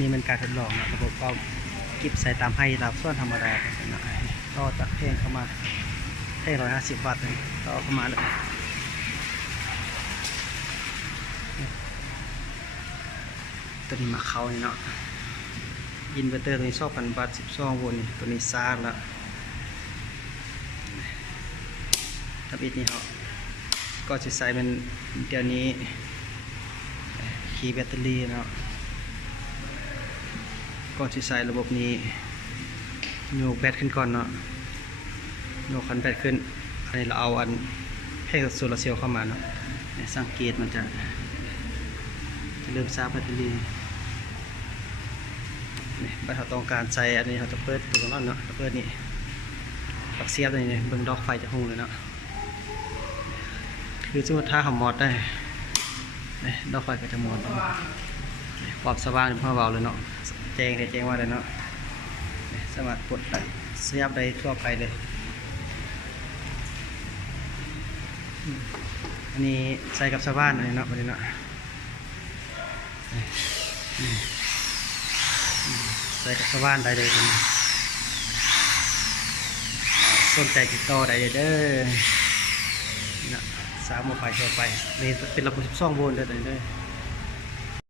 นี่มันการทดลองนะระบบก็กิบใส่ตามให้ตามส่วนธรรมดานะก็ตักเพลงเข้ามาให้150 วัตต์เลยก็เข้ามาเลยตัวนี้มาเข้าเนาะอินเวอร์เตอร์ตัวนี้2,000 วัตต์12 โวลต์นี่ตัวนี้ซาดแล้วทับอิดนี่เขาก็จะใส่เป็นเดี๋ยวนี้คีย์แบตเตอรี่เนาะก็จะใส่ระบบนี้โยกแบตขึ้นก่อนเนาะโยกคันแบตขึ้นอันนี้เราเอาอันให้โซลาร์เซลล์เข้ามาเนาะสังเกตมันจะเริ่มซาแบตเตอรี่นี่บัดเราต้องการใส่อันนี้เราจะเปิดตัวนั้นเนาะเปิดนี่ปักเสียบตัวนี้เบิ่งดอกไฟจะหุ่งเลยเนาะคือสมมติถ้าเขามอดได้ดอกไฟก็จะมอดความสว่างพอเบาเลยเนาะแจ้งได้แจ้งว่าเลยเนาะสามารถกดได้เสียบได้ทั่วไปเลยอันนี้ใส่กับชาวบ้านเลยเนาะประเด็นเนาะใส่กับชาวบ้านได้เลยสนใจติดต่อได้เด้อนะ3 โมงไปทั่วไปนี่เป็นระบบ12 โวลต์เลย